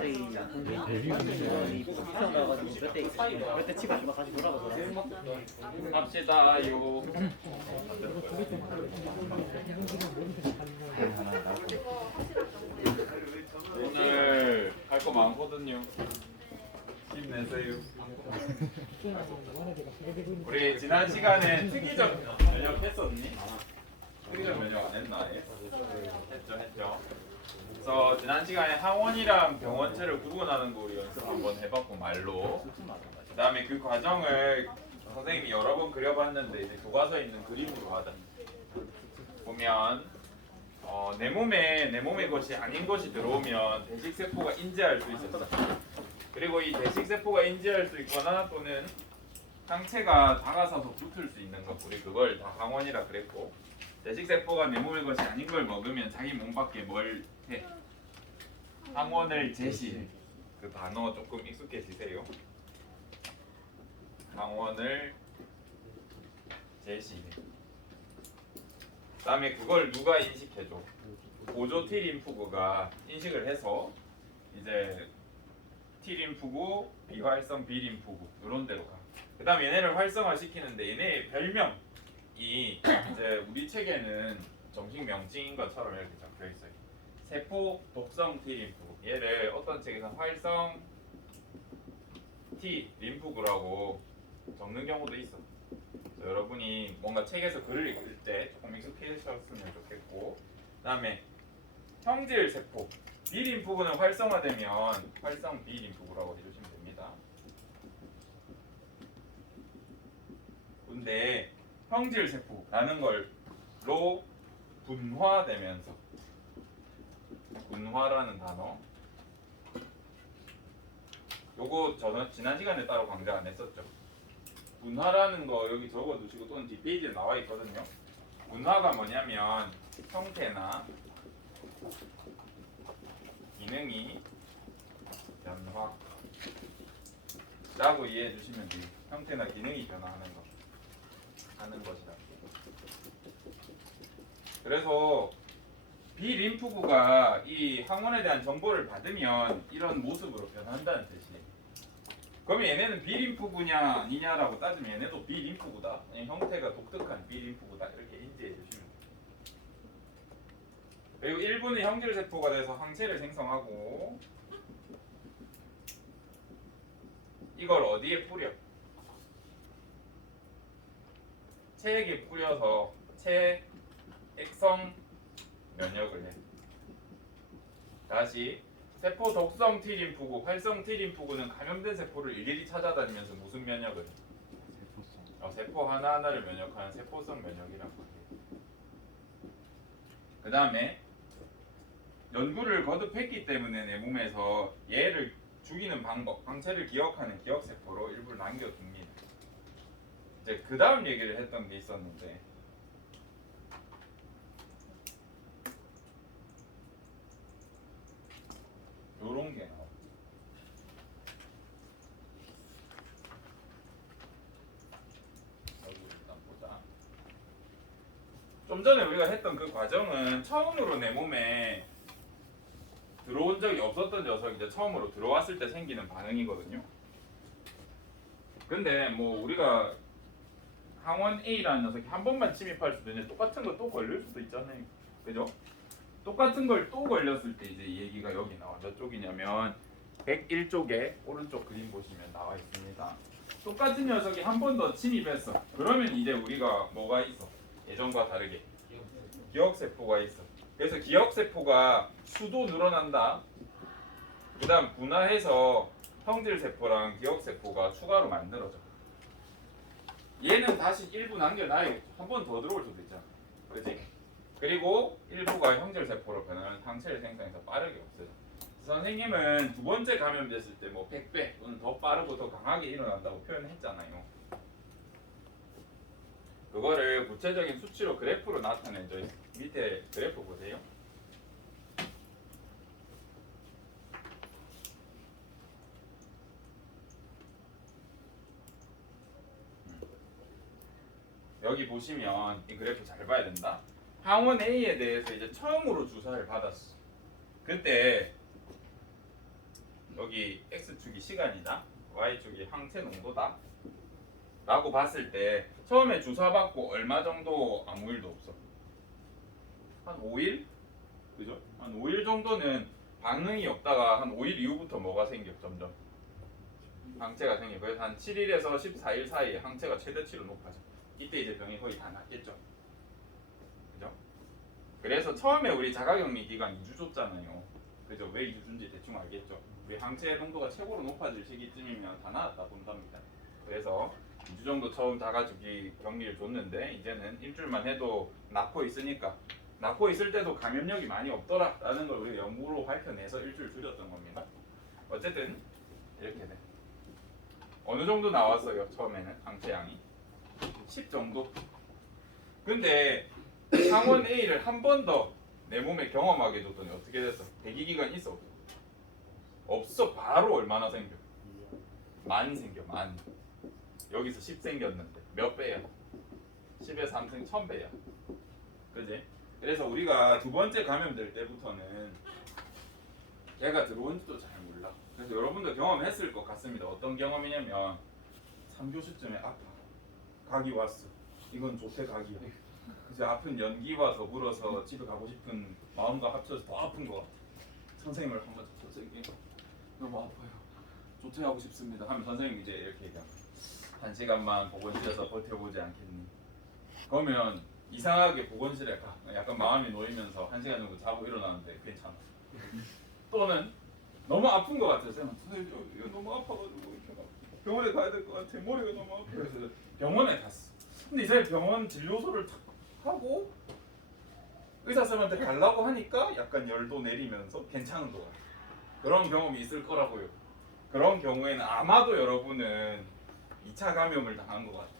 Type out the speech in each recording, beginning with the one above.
저희 나가지고 몇대 치고 싶어 다시 돌아가서 합시다요. 오늘 할 거 많거든요. 힘내세요. 우리 지난 시간에 특이적 면역 했었니? 특이적 면역 안 했나? 했죠. 그래서 지난 시간에 항원이랑 병원체를 구분하는 거 우리 연습 한번 해봤고 말로. 그 다음에 그 과정을 선생님이 여러 번 그려봤는데 이제 교과서에 있는 그림으로 하자. 보면 내 몸에 것이 아닌 것이 들어오면 대식세포가 인지할 수 있었어. 그리고 이 대식세포가 인지할 수 있거나 또는 항체가 다가서서 붙을 수 있는 것, 우리 그걸 다 항원이라 그랬고, 대식세포가 내 몸의 것이 아닌 걸 먹으면 자기 몸 밖에 뭘 해? 항원을 제시해. 그 단어 조금 익숙해지세요. 항원을 제시해. 그 다음에 그걸 누가 인식해줘? 보조 T림프구가 인식을 해서 이제 T림프구, 비활성 B림프구 이런 데로 가. 그 다음 얘네를 활성화시키는데 얘네의 별명이 이제 우리 책에는 정식 명칭인 것처럼 이렇게 적혀 있어요. 세포 독성 T림프구. 얘를 어떤 책에서 활성 T림프구라고 적는 경우도 있어. 그래서 여러분이 뭔가 책에서 글을 읽을 때 조금 익숙해졌으면 좋겠고, 그 다음에 형질 세포 B림프구는 활성화되면 활성 B림프구라고 해주시면 됩니다. 근데 형질 세포라는 걸로 분화되면서, 분화라는 단어 요거 저는 지난 시간에 따로 강조 안 했었죠. 분화라는 거 여기 적어두시고 또는 뒷페이지에 나와 있거든요. 분화가 뭐냐면 형태나 기능이 변화라고 이해해 주시면 돼요. 형태나 기능이 변화하는 것, 하는 것이다. 그래서 비림프구가 이 항원에 대한 정보를 받으면 이런 모습으로 변한다는 뜻이에요. 그러면 얘네는 비림프구냐 아니냐라고 따지면 얘네도 비림프구다. 형태가 독특한 비림프구다. 이렇게 인지해 주시면 돼요. 그리고 일부는 형질세포가 돼서 항체를 생성하고, 이걸 어디에 뿌려? 체액에 뿌려서 체액성 면역을 해. 다시 세포 독성 T림프구, 활성 T림프구는 감염된 세포를 일일이 찾아다니면서 무슨 면역을 해? 세포 하나하나를 면역하는 세포성 면역이라고 해요. 그 다음에 연구를 거듭했기 때문에 내 몸에서 얘를 죽이는 방법, 항체를 기억하는 기억세포로 일부를 남겨둡니다. 이제 그 다음 얘기를 했던 게 있었는데, 요런 게 나와요. 여기 일단 보자. 좀 전에 우리가 했던 그 과정은 처음으로 내 몸에 들어온 적이 없었던 녀석이 이제 처음으로 들어왔을 때 생기는 반응이거든요. 근데 뭐 우리가 항원 A라는 녀석이 한 번만 침입할 수도 있는데 똑같은 거 또 걸릴 수도 있잖아요. 그죠? 똑같은 걸 또 걸렸을 때 이제 이 얘기가 여기 나와. 몇 쪽이냐면 101쪽에 오른쪽 그림 보시면 나와 있습니다. 똑같은 녀석이 한 번 더 침입했어. 그러면 이제 우리가 뭐가 있어? 예전과 다르게 기억세포가 있어. 그래서 기억세포가 수도 늘어난다. 그 다음 분화해서 형질세포랑 기억세포가 추가로 만들어져. 얘는 다시 일부 남겨놔야겠죠. 한 번 더 들어올 수도 있잖아. 그렇지? 그리고 일부가 형질세포로 변하면 항체를 생성해서 빠르게 없어져. 선생님은 두 번째 감염됐을 때 뭐 100배 또는 더 빠르고 더 강하게 일어난다고 표현했잖아요. 그거를 구체적인 수치로 그래프로 나타내죠. 밑에 그래프 보세요. 여기 보시면 이 그래프 잘 봐야 된다. 항원 A에 대해서 이제 처음으로 주사를 받았어. 그때 여기 x축이 시간이다, y축이 항체 농도다 라고 봤을 때 처음에 주사 받고 얼마 정도 아무 일도 없어? 한 5일? 그죠? 한 5일 정도는 반응이 없다가 한 5일 이후부터 뭐가 생겨? 점점 항체가 생겨. 그래서 한 7일에서 14일 사이에 항체가 최대치로 높아져. 이때 이제 병이 거의 다 낫겠죠. 그죠? 그래서 처음에 우리 자가격리 기간 2주 줬잖아요. 그죠? 왜 2주 준지 대충 알겠죠? 우리 항체 농도가 최고로 높아질 시기쯤이면 다 나았다 본답니다. 그래서 2주 정도 처음 자가주기 격리를 줬는데 이제는 일주일만 해도 낫고 있으니까, 낫고 있을 때도 감염력이 많이 없더라 라는 걸 우리가 연구로 밝혀내서 일주일 줄였던 겁니다. 어쨌든 이렇게 돼. 어느 정도 나왔어요 처음에는 항체량이? 10 정도? 근데 항원 A를 한 번 더 내 몸에 경험하게 줬더니 어떻게 됐어? 대기기간 있어? 없어. 바로 얼마나 생겨? 만 생겨. 만. 여기서 10 생겼는데 몇 배야? 10의 3승 1000배야. 그지? 그래서 우리가 두 번째 감염될 때부터는 얘가 들어온지도 잘 몰라. 그래서 여러분도 경험했을 것 같습니다. 어떤 경험이냐면 3교시쯤에 아파. 각이 왔어. 이건 조퇴 각이야. 이제 아픈 연기와 더불어서 집에 가고 싶은 마음과 합쳐서 더 아픈 것 같아. 선생님을 한번 선생님 너무 아파요. 조퇴하고 싶습니다. 하면 선생님이 이제 이렇게 얘기합니다. 1시간만 보건실에서 버텨보지 않겠니? 그러면 이상하게 보건실에 가. 약간 마음이 놓이면서 1시간 정도 자고 일어나는데 괜찮아. 또는 너무 아픈 것 같아서 선생님 이거 너무 아파가지고 이렇게 막 병원에 가야 될 것 같아. 머리가 너무 아파. 그래서 병원에 갔어. 근데 이제 병원 진료소를 탁 하고 의사 선생님한테 가려고 하니까 약간 열도 내리면서 괜찮은 것 같아. 그런 경험이 있을 거라고요. 그런 경우에는 아마도 여러분은 2차 감염을 당한 것 같아.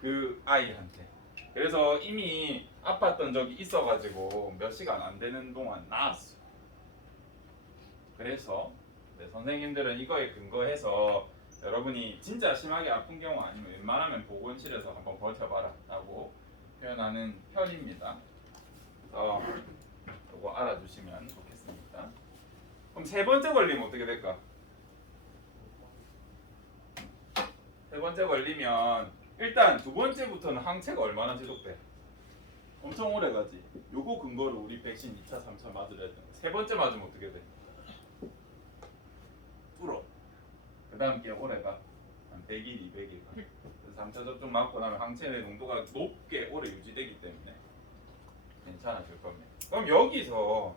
그 아이한테. 그래서 이미 아팠던 적이 있어가지고 몇 시간 안 되는 동안 나았어. 그래서 선생님들은 이거에 근거해서 여러분이 진짜 심하게 아픈 경우 아니면 웬만하면 보건실에서 한번 버텨봐라 라고 표현하는 편입니다. 그래서 이거 알아주시면 좋겠습니다. 그럼 세 번째 걸리면 어떻게 될까? 세 번째 걸리면 일단 두 번째부터는 항체가 얼마나 지속돼? 엄청 오래 가지. 요거 근거로 우리 백신 2차, 3차 맞으려 했던 거. 세 번째 맞으면 어떻게 돼? 뚫어. 그 다음 게 오래 가. 한 100일, 200일 가. 그래서 3차 접종 맞고 나면 항체의 농도가 높게 오래 유지되기 때문에 괜찮아질 겁니다. 그럼 여기서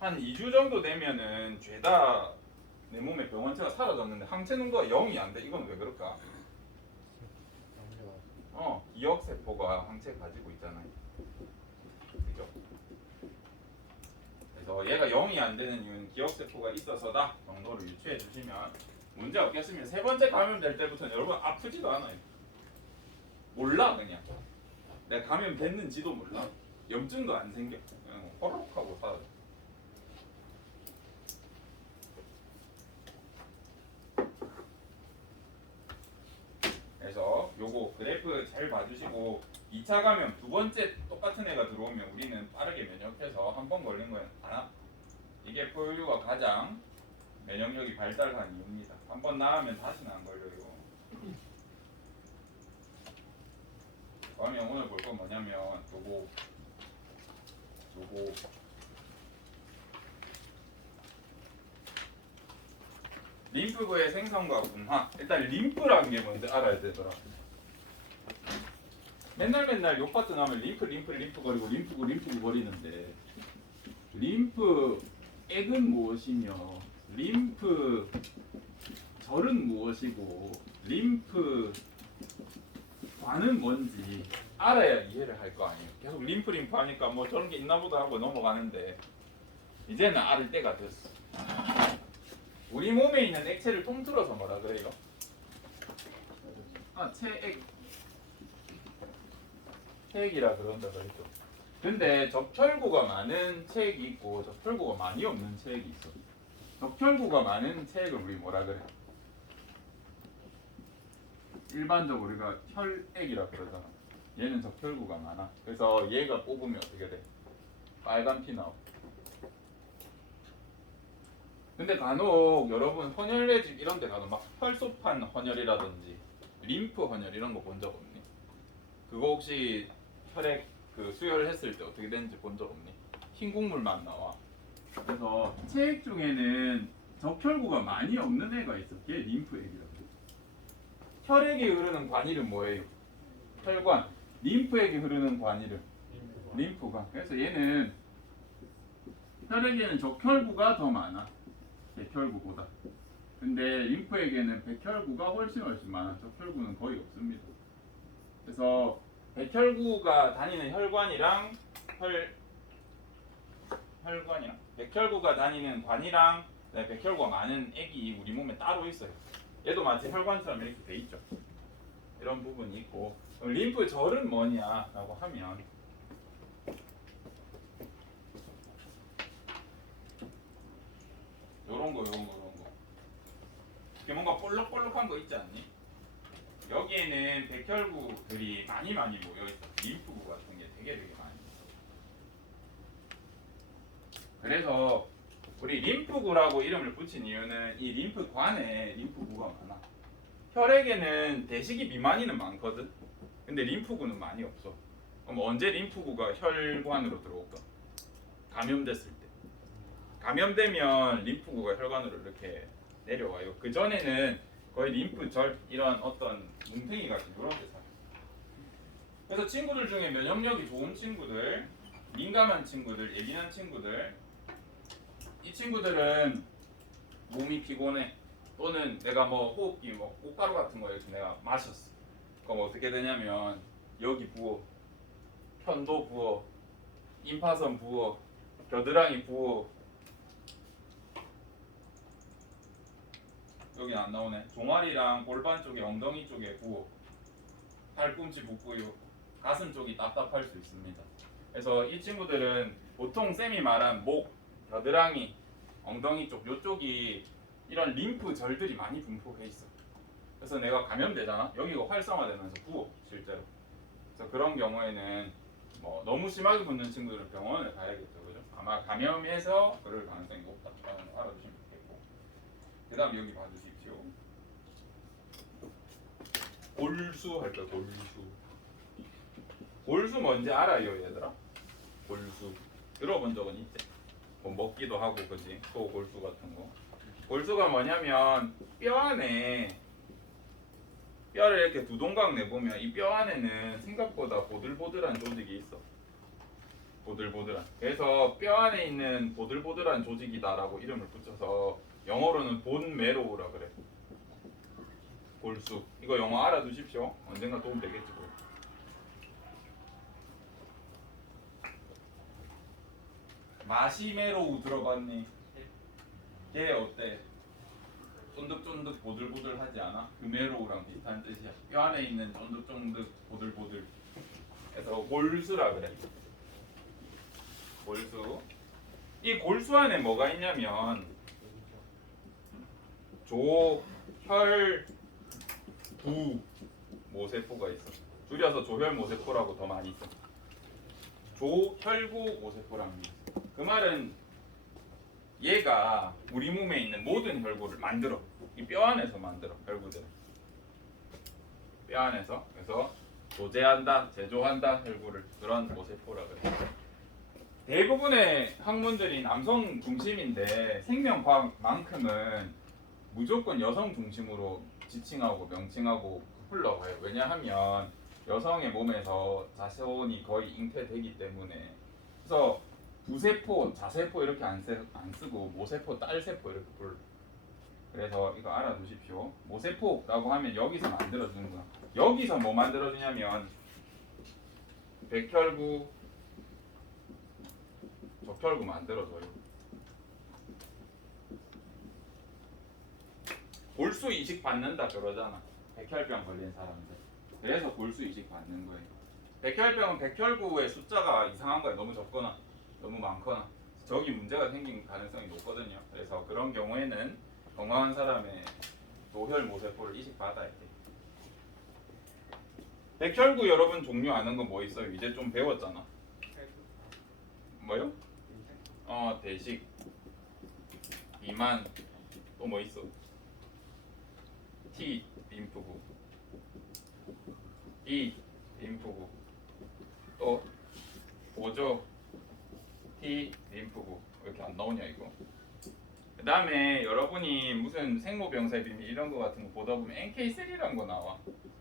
한 2주 정도 되면은 죄다 내 몸에 병원체가 사라졌는데 항체 농도가 0이 안 돼. 이건 왜 그럴까? 기억 세포가 항체 가지고 있잖아요. 그죠? 그래서 얘가 0이 안 되는 이유는 기억 세포가 있어서다 정도를 유추해 주시면 문제 없겠습니다. 세 번째 감염될 때부터는 여러분 아프지도 않아요. 몰라 그냥. 내가 감염됐는지도 몰라. 염증도 안 생겨. 그냥 호로록 하고 살아요. 그래서 요거 그래프 잘 봐주시고 2차 감염 두 번째 똑같은 애가 들어오면 우리는 빠르게 면역해서 한 번 걸린 거는 안 아파. 이게 포유류가 가장 면역력이 발달한 이유입니다. 한 번 나으면 다시는 안 걸려요. 그러면 오늘 볼 건 뭐냐면 요거 림프구의 생성과 분화. 일단 림프라는 게 뭔지 알아야 되더라. 맨날 욕파트 나오면 림프 거리고 림프구 거리는데 림프액은 무엇이며 림프 절은 무엇이고 림프관은 뭔지 알아야 이해를 할 거 아니에요. 계속 림프 하니까 뭐 저런 게 있나 보다 하고 넘어가는데 이제는 알을 때가 됐어. 우리 몸에 있는 액체를 통틀어서 뭐라 그래요? 체액이라 그런다 그랬죠. 근데 적혈구가 많은 체액이 있고 적혈구가 많이 없는 체액이 있어. 적혈구가 많은 체액을 우리 뭐라 그래? 일반적으로 우리가 혈액이라 그러잖아. 얘는 적혈구가 많아. 그래서 얘가 뽑으면 어떻게 돼? 빨간 피 나오고. 근데 간혹 여러분 헌혈의 집 이런 데 가도 막 혈소판 헌혈이라든지 림프 헌혈 이런 거 본 적 없니? 그거 혹시 혈액 그 수혈을 했을 때 어떻게 되는지 본 적 없니? 흰 국물만 나와. 그래서 체액 중에는 적혈구가 많이 없는 애가 있어. 걔 림프액이라고. 혈액이 흐르는 관이름 뭐예요? 혈관. 림프액이 흐르는 관이름 림프관. 그래서 얘는 혈액에는 적혈구가 더 많아. 백혈구보다. 근데 림프에게는 백혈구가 훨씬 많아. 적혈구는 거의 없습니다. 그래서 백혈구가 다니는 혈관이랑 혈관이랑 백혈구가 다니는 관이랑 백혈구가 많은 액이 우리 몸에 따로 있어요. 얘도 마치 혈관처럼 이렇게 돼 있죠. 이런 부분이 있고 림프 절은 뭐냐라고 하면 요런 거. 이게 뭔가 볼록볼록한 거 있지 않니? 여기에는 백혈구들이 많이 모여 있어. 림프구 같은 게 되게 많이 있어. 그래서 우리 림프구라고 이름을 붙인 이유는 이 림프관에 림프구가 많아. 혈액에는 대식이 비만이는 많거든. 근데 림프구는 많이 없어. 그럼 언제 림프구가 혈관으로 들어올까? 감염됐을 때. 감염되면 림프구가 혈관으로 이렇게 내려와요. 그 전에는 거의 림프절 이런 어떤 뭉탱이 같은 이런 데 살아요. 그래서 친구들 중에 면역력이 좋은 친구들, 민감한 친구들, 예민한 친구들, 이 친구들은 몸이 피곤해. 또는 내가 뭐 호흡기 뭐 꽃가루 같은 거 이렇게 내가 마셨어. 그럼 어떻게 되냐면 여기 부어, 편도 부어, 임파선 부어, 겨드랑이 부어. 여기 안 나오네. 종아리랑 골반 쪽에 엉덩이 쪽에 부어, 팔꿈치 붓고요, 가슴 쪽이 답답할 수 있습니다. 그래서 이 친구들은 보통 쌤이 말한 목, 겨드랑이, 엉덩이 쪽 요쪽이 이런 림프 절들이 많이 분포해 있어. 그래서 내가 감염되잖아. 여기가 활성화되면서 부어 실제로. 그래서 그런 경우에는 뭐 너무 심하게 붓는 친구들은 병원을 가야겠죠, 그죠? 아마 감염해서 그럴 가능성이 높다. 알아두시면 좋겠고. 그다음 여기 봐주십시오. 골수 할까요? 골수 뭔지 알아요, 얘들아? 골수 들어본 적은 있지? 뭐 먹기도 하고 그지? 소골수 같은 거. 골수가 뭐냐면 뼈 안에 뼈를 이렇게 두 동강 내보면 이 뼈 안에는 생각보다 보들보들한 조직이 있어. 보들보들한. 그래서 뼈 안에 있는 보들보들한 조직이다라고 이름을 붙여서 영어로는 본 메로우라 그래. 골수. 이거 영어 알아두십시오. 언젠가 도움 되겠지. 뭐. 마시메로우 들어봤니? 걔 어때? 쫀득쫀득 보들보들하지 않아? 그 메로우랑 비슷한 뜻이야. 뼈 안에 있는 쫀득쫀득 보들보들. 그래서 골수라 그래. 골수. 이 골수 안에 뭐가 있냐면 조, 혈, 부 모세포가 있어. 줄여서 조혈모세포라고 더 많이 써. 조혈구 모세포라는 게 있어. 그 말은 얘가 우리 몸에 있는 모든 혈구를 만들어. 이 뼈 안에서 만들어. 혈구들을 뼈 안에서. 그래서 조제한다, 제조한다 혈구를. 그런 모세포라 그래. 대부분의 학문들이 남성 중심인데 생명과학만큼은 무조건 여성 중심으로 지칭하고 명칭하고 흘러가요. 왜냐하면 여성의 몸에서 자손이 거의 잉태되기 때문에. 그래서 부세포, 자세포 이렇게 안 쓰고 모세포, 딸세포 이렇게 불러. 그래서 이거 알아두십시오. 모세포라고 하면 여기서 만들어주는구나. 여기서 뭐 만들어주냐면 백혈구, 적혈구 만들어줘요. 골수 이식 받는다 그러잖아. 백혈병 걸린 사람들. 그래서 골수 이식 받는 거예요. 백혈병은 백혈구의 숫자가 이상한 거야. 너무 적거나 너무 많거나 저기 문제가 생긴 가능성이 높거든요. 그래서 그런 경우에는 건강한 사람의 노혈 모세포를 이식 받아야 돼. 백혈구 여러분 종류 아는 거 뭐 있어요? 이제 좀 배웠잖아. 뭐요? 대식, 2만 또 뭐 있어? T 림프구 E 림프구 또 5조 T 림프구 이렇게 안 나오냐 이거. 그 다음에 여러분이 무슨 생모병사의 비밀 이런 거 같은 거 보다 보면 NK3란 거 나와.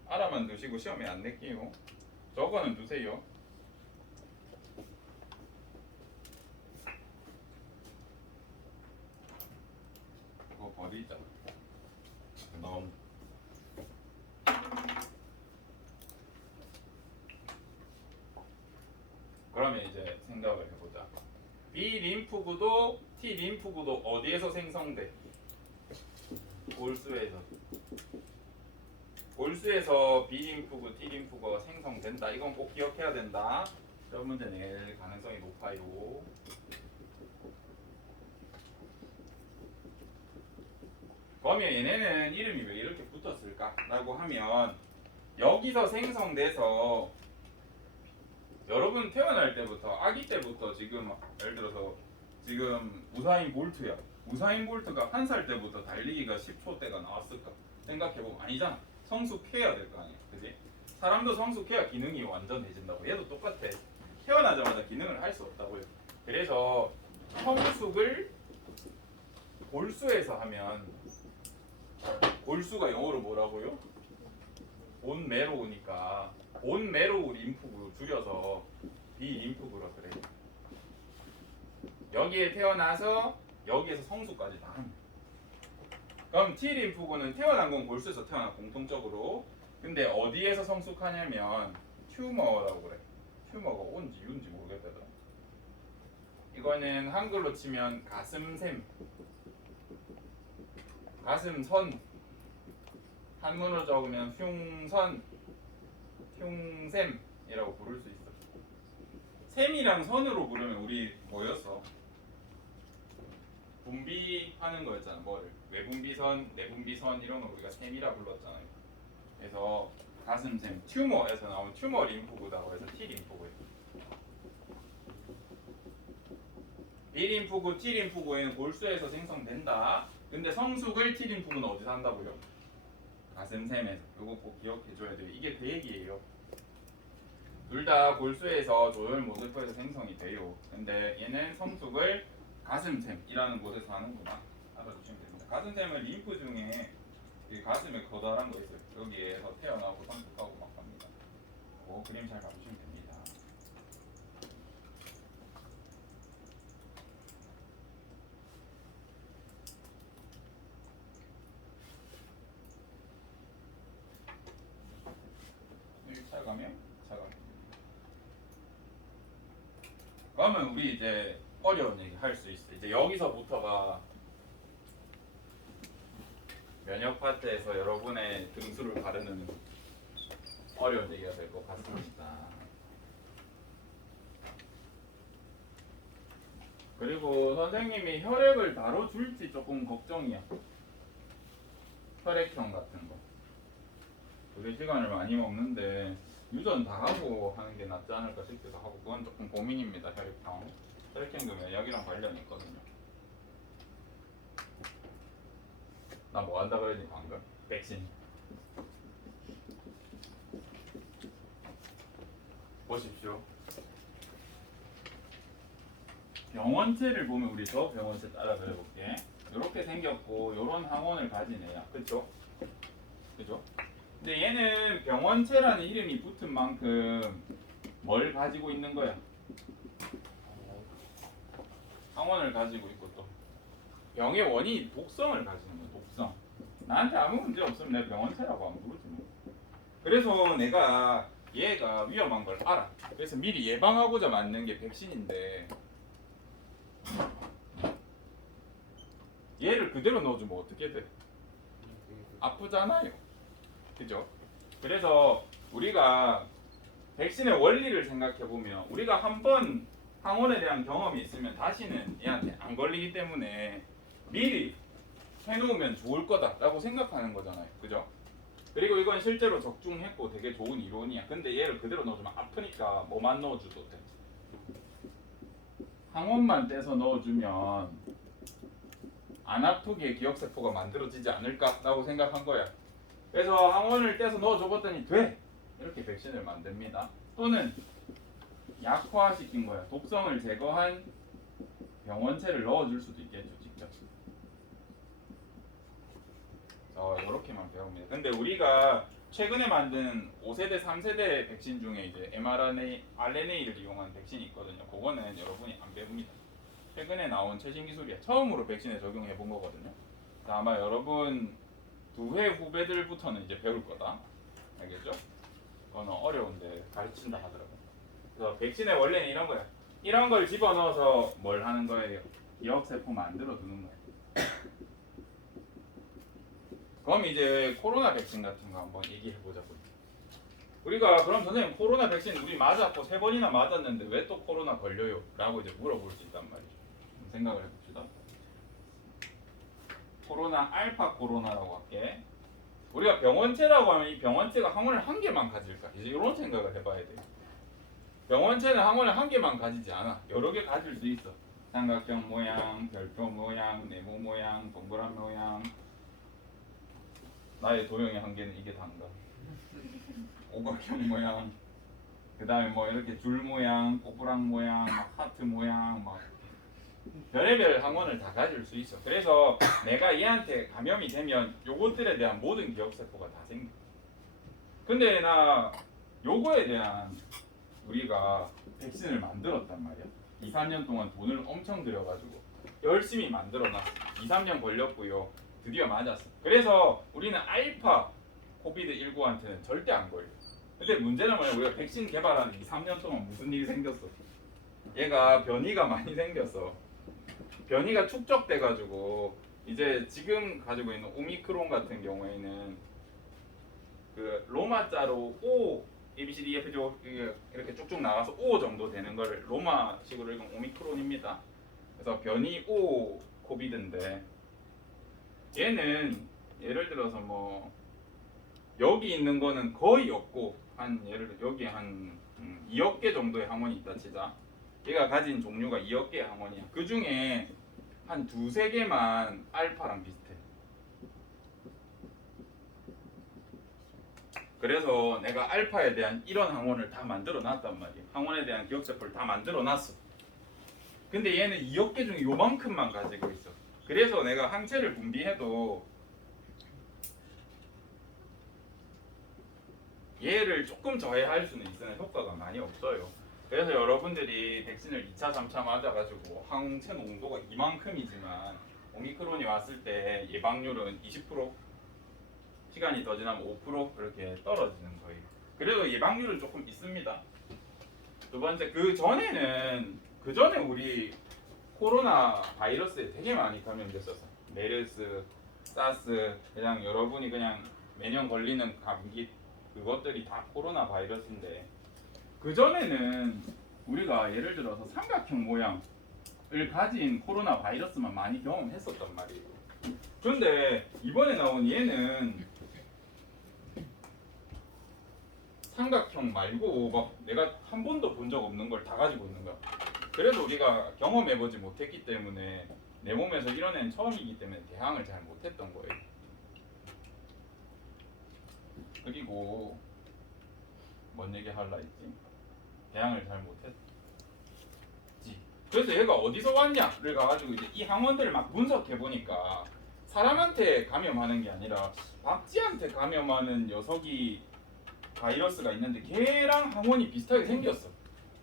알아만 두시고 시험에 안 낼게요. 저거는 두세요. 그거 버리자. 너무 그러면 이제 생각을 해보자. B 림프구도 T 림프구도 어디에서 생성돼? 골수에서. 골수에서 B 림프구, T 림프구가 생성된다. 이건 꼭 기억해야 된다. 시험 문제 낼 가능성이 높아요. 그러면 얘네는 이름이 왜 이렇게 붙었을까? 라고 하면 여기서 생성돼서 여러분 태어날 때부터 아기 때부터 지금 예를 들어서 지금 우사인 볼트야. 우사인 볼트가 1살 때부터 달리기가 10초 대가 나왔을까? 생각해보면 아니잖아. 성숙해야 될 거 아니야. 그지? 사람도 성숙해야 기능이 완전해진다고. 얘도 똑같아. 태어나자마자 기능을 할 수 없다고요. 그래서 성숙을 골수에서 하면 골수가 영어로 뭐라고요? 본 메로우니까 본 메로우 림프구 줄여서 B 림프구라 그래. 여기에 태어나서 여기에서 성수까지 다 합니다. 그럼 T 림프구는 태어난 건 골수에서 태어나 공통적으로. 근데 어디에서 성숙하냐면 튜머라고 그래. 튜머가 온지 윤지 모르겠다더라. 이거는 한글로 치면 가슴샘, 가슴선, 한문으로 적으면 흉선, 흉샘이라고 부를 수 있어. 샘이랑 선으로 부르면 우리 뭐였어? 분비하는 거였잖아. 뭐를? 외분비선, 내분비선 이런 거 우리가 샘이라 불렀잖아요. 그래서 가슴샘, 튜머에서 나온 튜머 림프구다고 해서 T 림프구예요. B 림프구, T 림프구에는 골수에서 생성된다. 근데 성숙을 T 림프구는 어디서 한다고요? 가슴샘에서. 이거 꼭 기억해줘야 돼요. 이게 그 얘기예요. 둘 다 골수에서 조혈 모세포에서 생성이 돼요. 근데 얘는 성숙을 가슴샘이라는 곳에서 하는구나. 알아두시면 됩니다. 가슴샘은 림프 중에 그 가슴에 커다란 거 있어요. 여기에서 태어나고 성숙하고 막 합니다. 그림 잘 봐주시면 됩니다. 차가면 차가면. 그러면 우리 이제 어려운 얘기 할 수 있어. 이제 여기서부터가 면역 파트에서 여러분의 등수를 가르는 어려운 얘기가 될 것 같습니다. 그리고 선생님이 혈액을 다뤄줄지 조금 걱정이야. 혈액형 같은 거. 우리 시간을 많이 먹는데 유전 다 하고 하는 게 낫지 않을까 싶기도 하고 그건 조금 고민입니다. 혈액형. 혈액형 면역이랑 관련이 있거든요. 나 뭐 한다 그랬니 방금? 백신. 보십시오. 병원체를 보면 우리 저 병원체 따라 그려볼게. 이렇게 생겼고 이런 항원을 가진 애야. 그쵸? 그죠? 근데 얘는 병원체라는 이름이 붙은 만큼 뭘 가지고 있는 거야? 항원을 가지고 있고 또 병의 원인이 독성을 가지는 거야. 독성. 나한테 아무 문제 없으면 내 병원체라고 안 부르지 뭐. 그래서 내가 얘가 위험한 걸 알아. 그래서 미리 예방하고자 맞는 게 백신인데 얘를 그대로 넣어주면 어떻게 돼? 아프잖아요. 그죠? 그래서 우리가 백신의 원리를 생각해보면 우리가 한번 항원에 대한 경험이 있으면 다시는 얘한테 안 걸리기 때문에 미리 해놓으면 좋을 거다라고 생각하는 거잖아요. 그죠? 그리고 이건 실제로 적중했고 되게 좋은 이론이야. 근데 얘를 그대로 넣어주면 아프니까 뭐만 넣어줘도 돼. 항원만 떼서 넣어주면 아토기의 기억세포가 만들어지지 않을까라고 생각한 거야. 그래서 항원을 떼서 넣어줘봤더니 돼! 이렇게 백신을 만듭니다. 또는 약화시킨 거야. 독성을 제거한 병원체를 넣어줄 수도 있겠죠, 직접. 이렇게만 배웁니다. 근데 우리가 최근에 만든 5세대, 3세대 백신 중에 이제 mRNA, RNA를 이용한 백신이 있거든요. 그거는 여러분이 안 배웁니다. 최근에 나온 최신 기술이야. 처음으로 백신에 적용해 본 거거든요. 아마 여러분 두 해 후배들부터는 이제 배울 거다. 알겠죠? 그거는 어려운데 가르친다 하더라고요. 그래서 백신의 원래는 이런 거야. 이런 걸 집어넣어서 뭘 하는 거예요? 기억세포 만들어 두는 거예요. 그럼 이제 코로나 백신 같은 거 한번 얘기해 보자고요. 우리가 그럼 선생님 코로나 백신 우리 맞았고 3번이나 맞았는데 왜 또 코로나 걸려요? 라고 이제 물어볼 수 있단 말이죠. 생각을 해봅시다. 코로나 알파 코로나라고 할게. 우리가 병원체라고 하면 이 병원체가 항원을 한 개만 가질까? 이제 이런 생각을 해봐야 돼요. 병원체는 항원을 한 개만 가지지 않아. 여러 개 가질 수 있어. 삼각형 모양, 별표 모양, 네모 모양, 동그란 모양. 나의 도형의 한계는 이게 단가. 오각형 모양. 그 다음에 뭐 이렇게 줄 모양, 꼬부랑 모양, 막 하트 모양, 막 별의별 항원을 다 가질 수 있어. 그래서 내가 얘한테 감염이 되면 요것들에 대한 모든 기억세포가 다 생겨. 근데 나 요거에 대한 우리가 백신을 만들었단 말이야. 2, 3년 동안 돈을 엄청 들여가지고 열심히 만들어놨어. 2, 3년 걸렸고요. 드디어 맞았어. 그래서 우리는 알파 코비드19한테는 절대 안 걸려. 근데 문제는 뭐냐, 우리가 백신 개발하는 2, 3년 동안 무슨 일이 생겼어. 얘가 변이가 많이 생겼어. 변이가 축적돼가지고 이제 지금 가지고 있는 오미크론 같은 경우에는 그 로마자로 O, A, B, C, D, F, G 이렇게 쭉쭉 나가서 O 정도 되는 거를 로마식으로 읽으면 오미크론입니다. 그래서 변이 O 코비드인데 얘는 예를 들어서 뭐 여기 있는 거는 거의 없고 한 예를 들어 여기 한 2억 개 정도의 항원이 있다 치자. 얘가 가진 종류가 2억 개의 항원이야. 그 중에 한 2, 3개만 알파랑 비슷해. 그래서 내가 알파에 대한 이런 항원을 다 만들어 놨단 말이야. 항원에 대한 기억세포를 다 만들어 놨어. 근데 얘는 2억 개 중에 요만큼만 가지고 있어. 그래서 내가 항체를 분비해도 얘를 조금 저해할 수는 있으나 효과가 많이 없어요. 그래서 여러분들이 백신을 2차, 3차 맞아가지고 항체 농도가 이만큼이지만 오미크론이 왔을 때 예방률은 20%, 시간이 더 지나면 5% 그렇게 떨어지는 거예요. 그래도 예방률은 조금 있습니다. 두 번째, 그 전에 우리 코로나 바이러스에 되게 많이 감염됐었어. 메르스, 사스, 그냥 여러분이 그냥 매년 걸리는 감기 그것들이 다 코로나 바이러스인데 그 전에는 우리가 예를 들어서 삼각형 모양을 가진 코로나 바이러스만 많이 경험했었단 말이에요. 그런데 이번에 나온 얘는 삼각형 말고 막 내가 한 번도 본 적 없는 걸 다 가지고 있는 거야. 그래서 우리가 경험해보지 못했기 때문에 내 몸에서 이런 애는 처음이기 때문에 대항을 잘 못했던 거예요. 그리고 뭔 얘기 할라 했지? 대항을 잘 못했지. 그래서 얘가 어디서 왔냐를 가가지고 이제 이 항원들을 막 분석해 보니까 사람한테 감염하는 게 아니라 박쥐한테 감염하는 녀석이 바이러스가 있는데 걔랑 항원이 비슷하게 생겼어.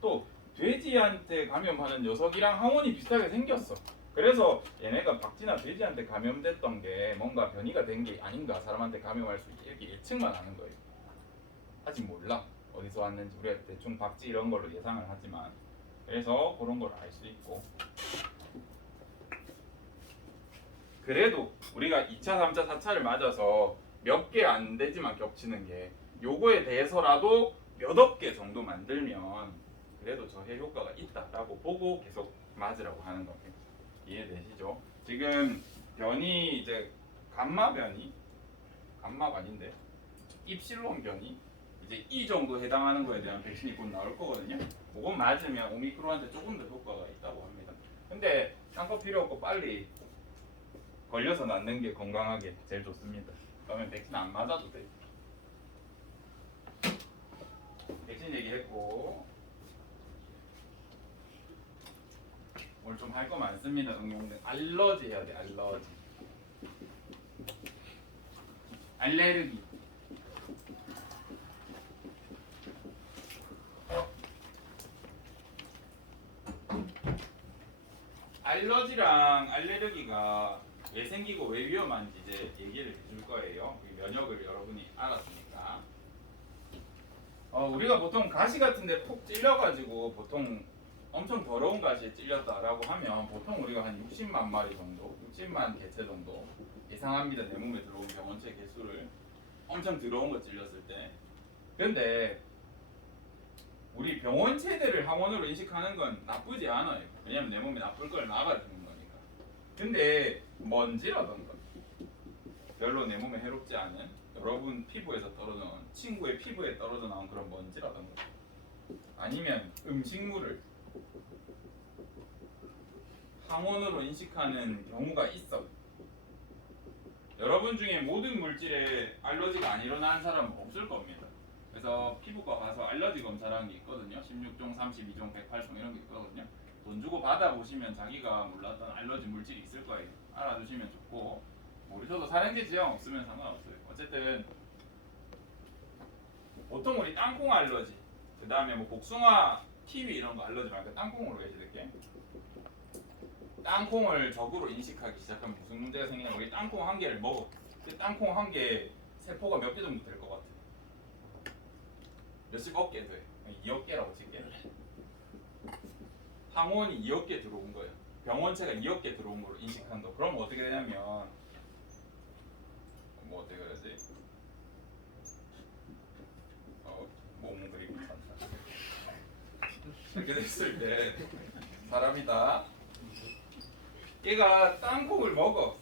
또 돼지한테 감염하는 녀석이랑 항원이 비슷하게 생겼어. 그래서 얘네가 박쥐나 돼지한테 감염됐던 게 뭔가 변이가 된 게 아닌가, 사람한테 감염할 수 있게 이렇게 예측만 하는 거예요. 아직 몰라 어디서 왔는지. 우리가 대충 박쥐 이런 걸로 예상을 하지만 그래서 그런 걸 알 수 있고. 그래도 우리가 2차, 3차, 4차를 맞아서 몇 개 안 되지만 겹치는 게 요거에 대해서라도 몇억 개 정도 만들면 그래도 저해 효과가 있다라고 보고 계속 맞으라고 하는 겁니다. 이해되시죠? 지금 변이 이제 감마 변이, 감마가 아닌데 입실론 변이 이제 이 정도 해당하는 거에 대한 백신이 곧 나올 거거든요. 그거 맞으면 오미크론한테 조금 더 효과가 있다고 합니다. 근데 딴 거 필요 없고 빨리 걸려서 낫는 게 건강하게 제일 좋습니다. 그러면 백신 안 맞아도 돼. 백신 얘기했고 오늘 좀 할 거 많습니다. 응용들 알러지 해야 돼. 알러지. 알레르기. 알러지랑 알레르기가 왜 생기고 왜 위험한지 이제 얘기를 해줄 거예요. 면역을 여러분이 알았으니까. 우리가 보통 가시 같은데 푹 찔려가지고 보통 엄청 더러운 가시에 찔렸다라고 하면 보통 우리가 한 60만 마리 정도, 60만 개체 정도 예상합니다. 내 몸에 들어온 병원체 개수를 엄청 더러운 거 찔렸을 때. 근데 우리 병원체들을 항원으로 인식하는 건 나쁘지 않아요. 왜냐면 내 몸에 나쁠 걸 막아주는 거니까. 근데 먼지라던가 별로 내 몸에 해롭지 않은 여러분 피부에서 떨어져 나온 친구의 피부에 떨어져 나온 그런 먼지라던가 아니면 음식물을 항원으로 인식하는 경우가 있어. 여러분 중에 모든 물질에 알러지가 안 일어나는 사람은 없을 겁니다. 그래서 피부과 가서 알러지 검사라는 게 있거든요. 16종, 32종, 108종 이런 게 있거든요. 돈 주고 받아보시면 자기가 몰랐던 알러지 물질이 있을 거예요. 알아두시면 좋고 모르셔도 살행제 지형 없으면 상관없어요. 어쨌든 보통 우리 땅콩 알러지 그 다음에 뭐 복숭아, 키위 이런 거 알러지 말고 땅콩으로 예시들게. 땅콩을 적으로 인식하기 시작하면 무슨 문제가 생기냐면 우리 땅콩 한 개를 먹어. 그 땅콩 한 개 세포가 몇 개 정도 될 것 같아? 몇십억 개 돼. 2억 개라고 칠게. 항원이 2억 개 들어온 거예요. 병원체가 2억 개 들어온 걸로 인식한다. 그럼 어떻게 되냐면 뭐 어떻게 그러지? 몸 그리고 이렇게 됐을 때 사람이다. 얘가 땅콩을 먹어.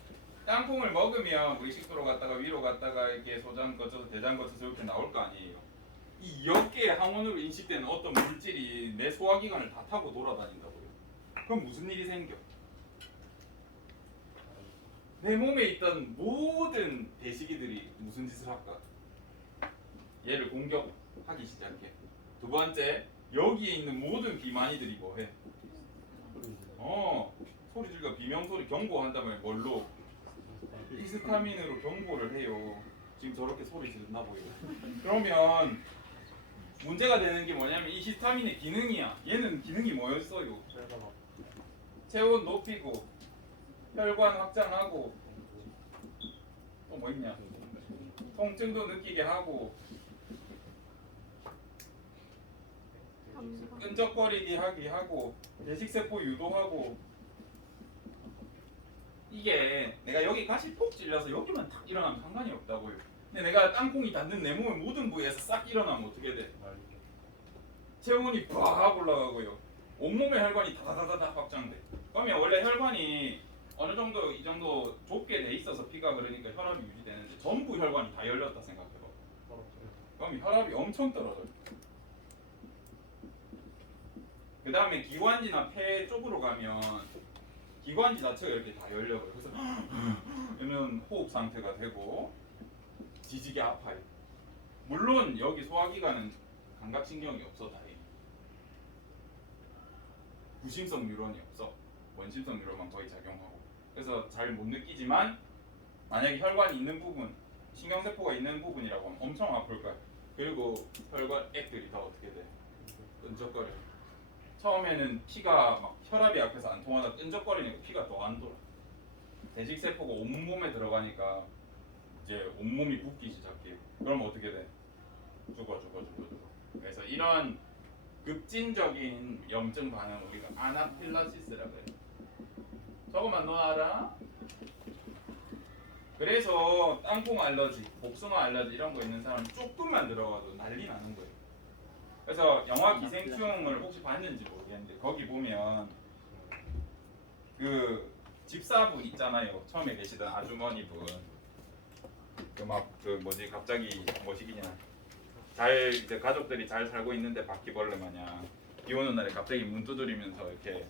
땅콩을 먹으면 우리 식도로 갔다가 위로 갔다가 이렇게 소장 거쳐서 대장 거쳐서 이렇게 나올 거 아니에요. 이 2억 개의 항원으로 인식되는 어떤 물질이 내 소화기관을 다 타고 돌아다닌다고요. 그럼 무슨 일이 생겨? 내 몸에 있던 모든 대시기들이 무슨 짓을 할까? 얘를 공격하기 시작해. 두 번째, 여기에 있는 모든 비만이들이 뭐해? 소리 질러 비명소리 경고한다면 뭘로? 히스타민으로 경고를 해요. 지금 저렇게 소리 지르나 보여. 그러면 문제가 되는 게 뭐냐면 이 히스타민의 기능이야. 얘는 기능이 뭐였어요? 체온 높이고 혈관 확장하고 또 뭐 있냐? 통증도 느끼게 하고 끈적거리게 하게 하고 대식세포 유도하고 이게 내가 여기 가시 폭 찔려서 여기만 탁 일어나면 상관이 없다고요. 근데 내가 땅콩이 닿는 내 몸의 모든 부위에서 싹 일어나면 어떻게 돼? 체온이 팍 올라가고요. 온몸의 혈관이 다다다다다 확장돼. 그러면 원래 혈관이 어느 정도 이 정도 좁게 돼 있어서 피가 그러니까 혈압이 유지되는데 전부 혈관이 다 열렸다 생각해봐. 그럼 혈압이 엄청 떨어져요. 그 다음에 기관지나 폐 쪽으로 가면 기관지 자체가 이렇게 다 열려요. 그래서 이러면 호흡 상태가 되고 지지게 아파요. 물론 여기 소화기관은 감각신경이 없어 다행히. 부심성 뉴런이 없어. 원심성 뉴런만 거의 작용하고. 그래서 잘 못 느끼지만 만약에 혈관이 있는 부분, 신경세포가 있는 부분이라고 하면 엄청 아플 거야. 그리고 혈관 액들이 다 어떻게 돼? 끈적거려. 처음에는 피가 막 혈압이 앞에서 안 통하다 끈적거리니까 피가 더 안 돌아. 대식세포가 온몸에 들어가니까 이제 온몸이 붓기 시작해요. 그럼 어떻게 돼? 죽어. 그래서 이런 급진적인 염증 반응 우리가 아나필라시스라고 해요. 저거만 너 알아? 그래서 땅콩 알러지, 복숭아 알러지 이런 거 있는 사람 조금만 들어가도 난리 나는 거예요. 그래서 영화 기생충을 혹시 봤는지 모르겠는데 거기 보면 그 집사분 있잖아요. 처음에 계시던 아주머니분 그 뭐지 갑자기 뭐시기냐 잘 이제 가족들이 잘 살고 있는데 바퀴벌레 마냥 비 오는 날에 갑자기 문 두드리면서 이렇게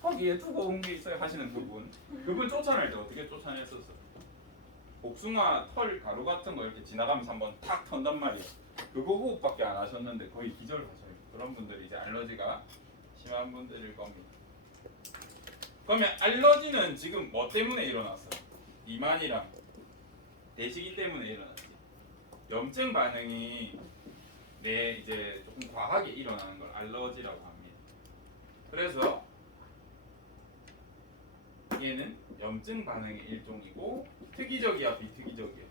거기에 두꺼운 게 있어요 하시는 그분 쫓아낼 때 어떻게 쫓아냈었어? 복숭아 털 가루 같은 거 이렇게 지나가면서 한번 탁 턴단 말이에요. 그거 호흡밖에 안 하셨는데 거의 기절하셔요. 그런 분들이 이제 알러지가 심한 분들일 겁니다. 그러면 알러지는 지금 뭐 때문에 일어났어요? 비만이랑 대식이 때문에 일어났지. 염증 반응이 내 이제 조금 과하게 일어나는 걸 알러지라고 합니다. 그래서 얘는 염증 반응의 일종이고 특이적이야 비특이적이야?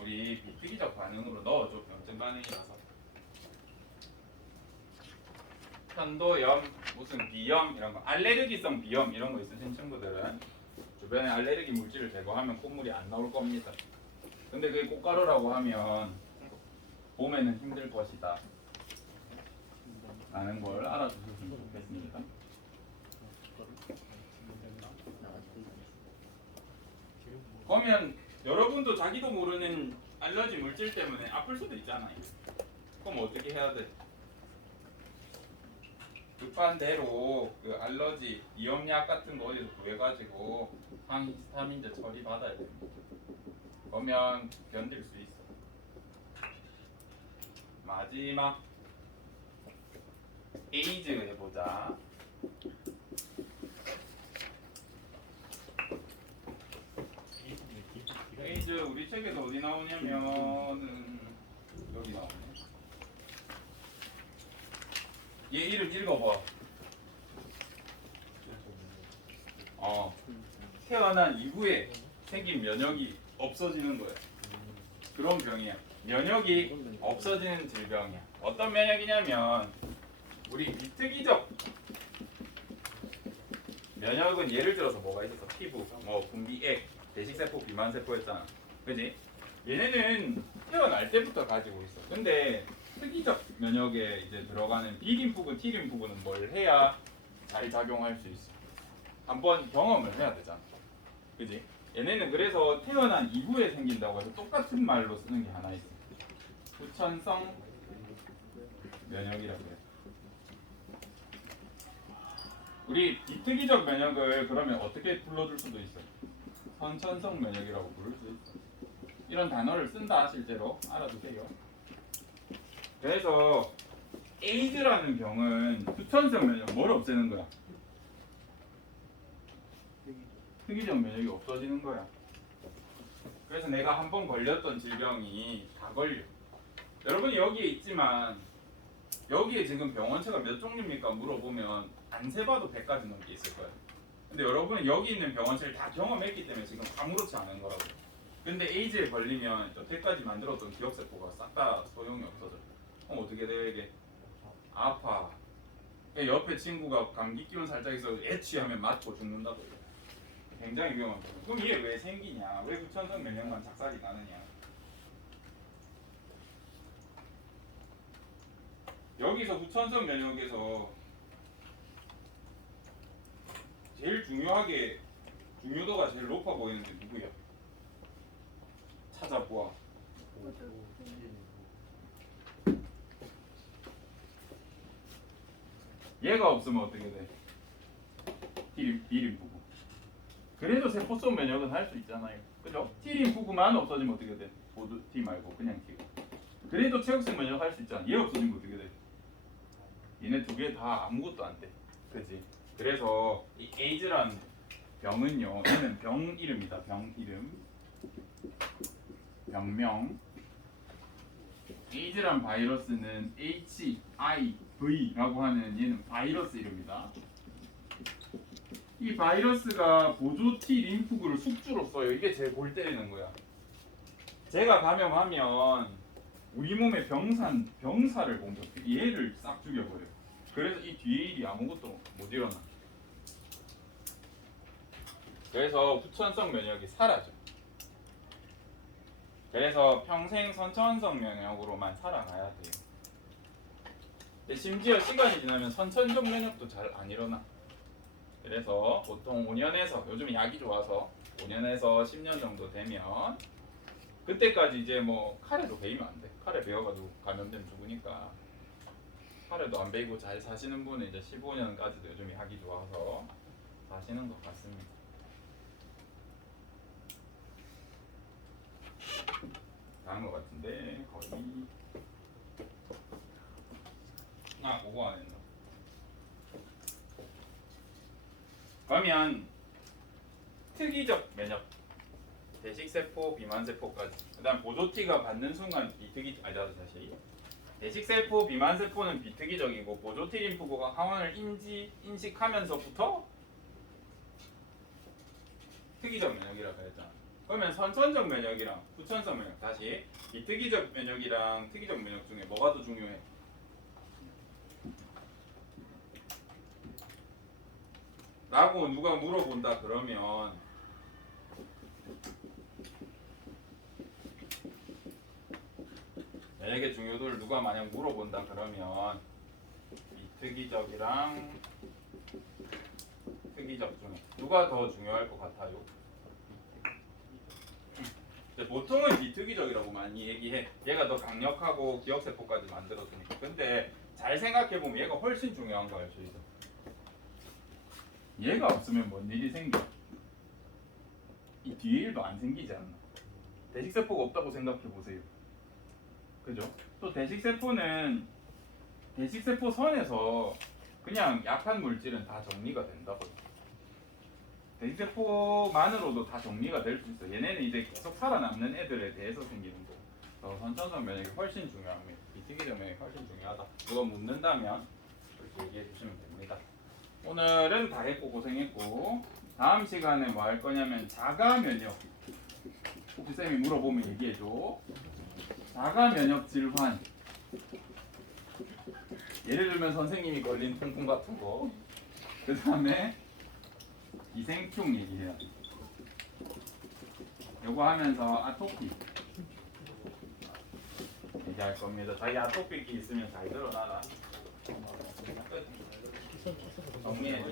우리 비특이적 반응으로 넣어줘. 염증 반응이라서. 편도염, 무슨 비염 이런 거, 알레르기성 비염 이런 거 있으신 친구들은 주변에 알레르기 물질을 제거하면 콧물이 안 나올 겁니다. 근데 그게 꽃가루라고 하면 봄에는 힘들 것이다 라는 걸 알아주셨으면 좋겠습니다. 그러면 여러분도 자기도 모르는 알러지 물질 때문에 아플 수도 있잖아요. 그럼 어떻게 해야 돼? 급한 대로 그 알러지 이염약 같은 거 어디서 구해가지고 항히스타민제 처리 받아야 됩니다. 그러면 견딜 수 있어. 마지막 에이즈 해보자. 에이즈 우리 책에서 어디 나오냐면은 여기 나오네. 얘 이름 읽어봐. 태어난 이후에 생긴 면역이 없어지는 거야. 그런 병이야. 면역이 없어지는 질병이야. 어떤 면역이냐면 우리 비특이적 면역은 예를 들어서 뭐가 있었어? 피부, 뭐 분비액, 대식세포, 비만세포였잖아. 그지? 얘네는 태어날 때부터 가지고 있어. 근데 특이적 면역에 이제 들어가는 B림프군, T림프군은 뭘 해야 잘 작용할 수 있어? 한번 경험을 해야 되잖아. 그지? 얘네는 그래서 태어난 이후에 생긴다고 해서 똑같은 말로 쓰는 게 하나 있어. 후천성 면역이라고 해. 우리 비특이적 면역을 그러면 어떻게 불러줄 수도 있어? 선천성 면역이라고 부를 수 있어. 이런 단어를 쓴다 실제로 알아두세요. 그래서 에이즈라는 병은 후천성 면역 뭘 없애는 거야? 특이적 면역이 없어지는 거야. 그래서 내가 한 번 걸렸던 질병이 다 걸려. 여러분이 여기에 있지만 여기에 지금 병원체가 몇 종류입니까? 물어보면 안 세봐도 100가지 넘게 있을 거예요. 근데 여러분은 여기 있는 병원체를 다 경험했기 때문에 지금 아무렇지 않은 거라고. 근데 에이즈에 걸리면 여태까지 만들었던 기억세포가 싹 다 소용이 없어져. 그럼 어떻게 돼 이게? 아파. 옆에 친구가 감기 기운 살짝 있어서 애취하면 맞고 죽는다고. 굉장히 위험한 거죠. 그럼 이게 왜 생기냐? 왜 후천성 면역만 작살이 나느냐? 여기서 후천성 면역에서 제일 중요도가 제일 높아 보이는 게 누구야? 찾아보아. 얘가 없으면 어떻게 돼? B림프구. 그래도 세포성 면역은 할 수 있잖아요. 그죠? T림프구만 없어지면 어떻게 돼? 모두 T 말고 그냥 T. 그래도 체육성 면역 할 수 있잖아. 얘 없어지면 어떻게 돼? 얘네 두 개 다 아무것도 안 돼. 그지? 그래서 이 에이즈라는 병은요. 얘는 병 이름이다. 병 이름. 병명. 에이즈란 바이러스는 HIV라고 하는 얘는 바이러스 이름이다. 이 바이러스가 보조 T 림프구를 숙주로 써요. 이게 제일 골 때리는 거야. 제가 감염하면 우리 몸의 병사를 공격해. 얘를 싹 죽여버려. 그래서 이 뒤에 일이 아무것도 못 일어나. 그래서 후천성 면역이 사라져. 그래서 평생 선천성 면역으로만 살아가야 돼요. 근데 심지어 시간이 지나면 선천적 면역도 잘 안 일어나. 그래서 보통 5년에서 요즘 약이 좋아서 5년에서 10년 정도 되면 그때까지 이제 뭐 칼에도 베이면 안 돼. 칼에 베어가지고 감염되면 죽으니까 하루도 안 배이고 잘 사시는 분은 이제 15년까지도 요즘에 하기 좋아서 사시는 것 같습니다. 나은 것 같은데 거의 그거 안 했나? 그러면 특이적 면역 대식세포, 비만세포까지 그다음 보조티가 받는 순간 비특이 아니다 다시 대식세포, 비만세포는 비특이적이고 보조티 림프구가 항원을 인식하면서부터 특이적 면역이라고 했잖아. 그러면 선천적 면역이랑 후천성 면역 다시 비특이적 면역이랑 특이적 면역 중에 뭐가 더 중요해? 라고 누가 물어본다 그러면 면역의 중요도를 누가 만약 물어본다 그러면 비특이적이랑 특이적 중에 누가 더 중요할 것 같아요? 보통은 비특이적이라고 많이 얘기해. 얘가 더 강력하고 기억세포까지 만들어주니까. 근데 잘 생각해보면 얘가 훨씬 중요한 거예요. 저희도. 얘가 없으면 뭔 일이 생겨? 이 뒤에 일도 안 생기지 않나? 대식세포가 없다고 생각해보세요. 그죠? 또 대식세포는 대식세포 선에서 그냥 약한 물질은 다 정리가 된다거든요. 대식세포만으로도 다 정리가 될 수 있어. 얘네는 이제 계속 살아남는 애들에 대해서 생기는 거고. 선천성 면역이 훨씬 중요합니다. 비특이적 면역이 훨씬 중요하다. 누가 묻는다면 그렇게 얘기해 주시면 됩니다. 오늘은 다 했고 고생했고 다음 시간에 뭐 할 거냐면 자가 면역. 혹시 쌤이 물어보면 얘기해줘. 자가 면역 질환. 예를 들면 선생님이 걸린 통풍 같은 거. 그 다음에 기생충 얘기해야 돼. 요거 하면서 아토피 얘기할 겁니다. 자기 아토피기 있으면 잘 드러나라. 끝. 정리해 줘.